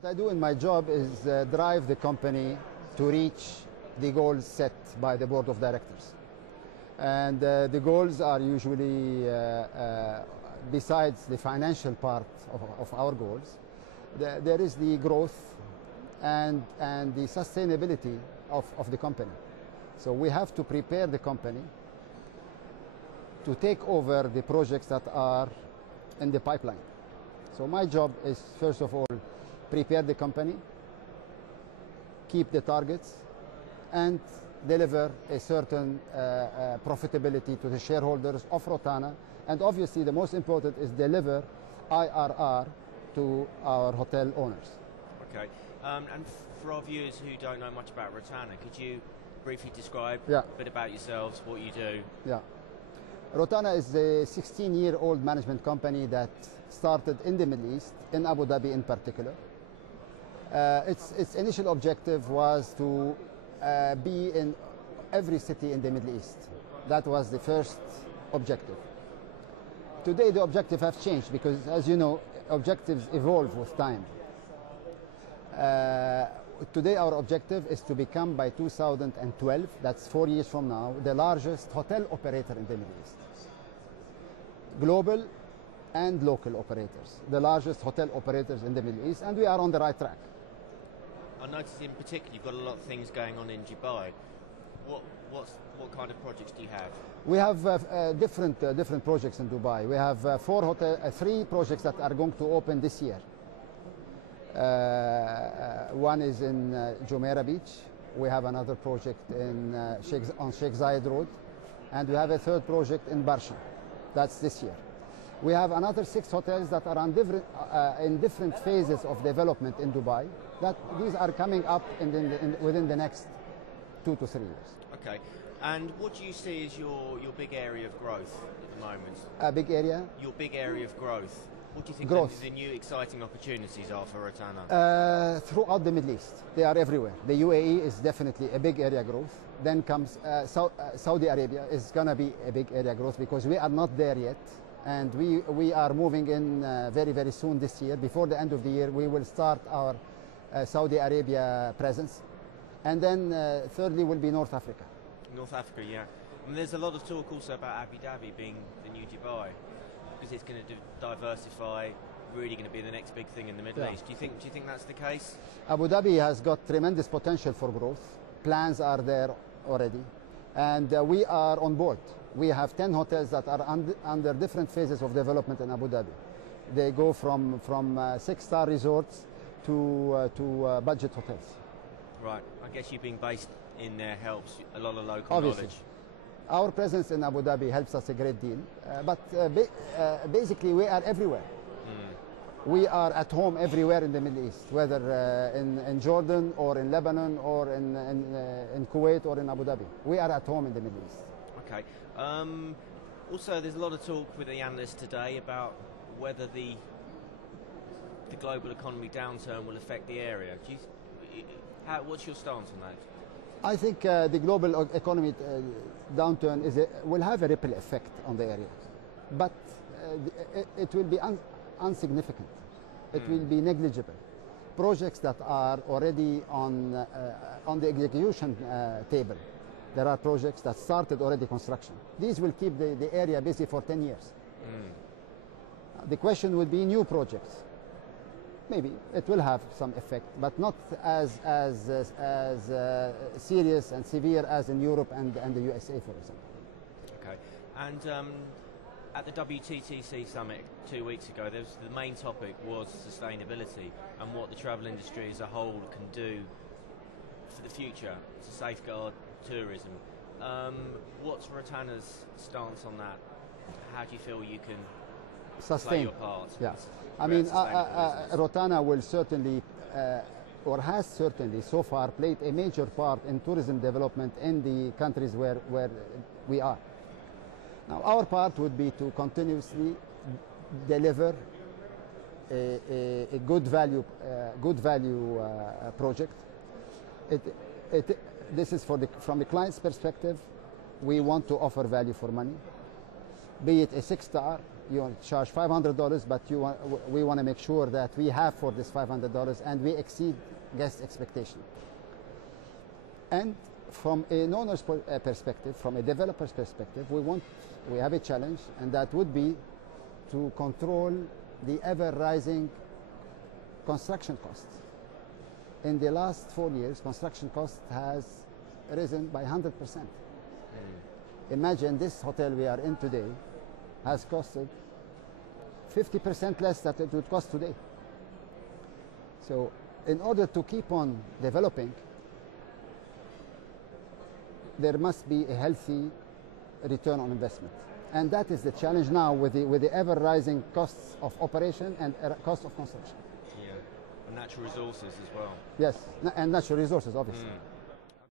What I do in my job is drive the company to reach the goals set by the board of directors. And the goals are usually, besides the financial part of our goals, there is the growth and the sustainability of the company. So we have to prepare the company to take over the projects that are in the pipeline. So my job is, first of all, prepare the company, keep the targets, and deliver a certain profitability to the shareholders of Rotana. And obviously the most important is deliver IRR to our hotel owners. Okay, and for our viewers who don't know much about Rotana, could you briefly describe a bit about yourselves, what you do? Yeah. Rotana is a 16-year-old management company that started in the Middle East, in Abu Dhabi in particular. Its initial objective was to be in every city in the Middle East. That was the first objective. Today the objective has changed because, as you know, objectives evolve with time. Today our objective is to become, by 2012, that's 4 years from now, the largest hotel operator in the Middle East. Global and local operators, the largest hotel operators in the Middle East, and we are on the right track. I noticed in particular you've got a lot of things going on in Dubai. What kind of projects do you have? We have different projects in Dubai. We have 3 projects that are going to open this year. One is in Jumeirah Beach. We have another project on Sheikh Zayed Road, and we have a 3rd project in Barsha. That's this year. We have another 6 hotels that are in different phases of development in Dubai. These are coming up within the next 2 to 3 years. Okay. And what do you see as your big area of growth at the moment? A big area? Your big area of growth. What do you think the new exciting opportunities are for Rotana? Throughout the Middle East. They are everywhere. The UAE is definitely a big area growth. Then comes Saudi Arabia is going to be a big area growth because we are not there yet. And we are moving in very, very soon this year. Before the end of the year, we will start our Saudi Arabia presence. And then thirdly will be North Africa. North Africa, yeah. And there's a lot of talk also about Abu Dhabi being the new Dubai, because it's going to diversify, really going to be the next big thing in the Middle East. Do you think that's the case? Abu Dhabi has got tremendous potential for growth. Plans are there already, and we are on board. We have 10 hotels that are under different phases of development in Abu Dhabi. They go from 6-star resorts to budget hotels. Right. I guess you being based in there helps a lot of local Obviously. knowledge. Our presence in Abu Dhabi helps us a great deal, but basically we are everywhere. We are at home everywhere in the Middle East, whether in Jordan or in Lebanon or in Kuwait or in Abu Dhabi. We are at home in the Middle East. Okay. Also, there's a lot of talk with the analysts today about whether the global economy downturn will affect the area. What's your stance on that? I think the global economy downturn will have a ripple effect on the area, but it will be insignificant. It will be negligible. Projects that are already on the execution table, there are projects that started already construction. These will keep the area busy for 10 years. The question would be new projects. Maybe it will have some effect, but not as serious and severe as in Europe and the USA, for example. Okay. And at the WTTC summit 2 weeks ago, the main topic was sustainability and what the travel industry as a whole can do for the future to safeguard tourism. What's Rotana's stance on that? How do you feel you can play your part? Yes. I mean, Rotana will certainly, or has certainly so far played a major part in tourism development in the countries where we are. Now, our part would be to continuously deliver a good value project. This is from the client's perspective. We want to offer value for money. be it a 6-star, you want to charge $500, but we want to make sure that we have for this $500 and we exceed guest expectation. And from an owner's perspective, from a developer's perspective, we have a challenge, and that would be to control the ever-rising construction costs. In the last 4 years, construction cost has risen by 100%. Imagine this hotel we are in today has costed 50% less than it would cost today. So in order to keep on developing, there must be a healthy return on investment. And that is the challenge now with the ever-rising costs of operation and cost of construction. Yeah, and natural resources as well. Yes, and natural resources, obviously.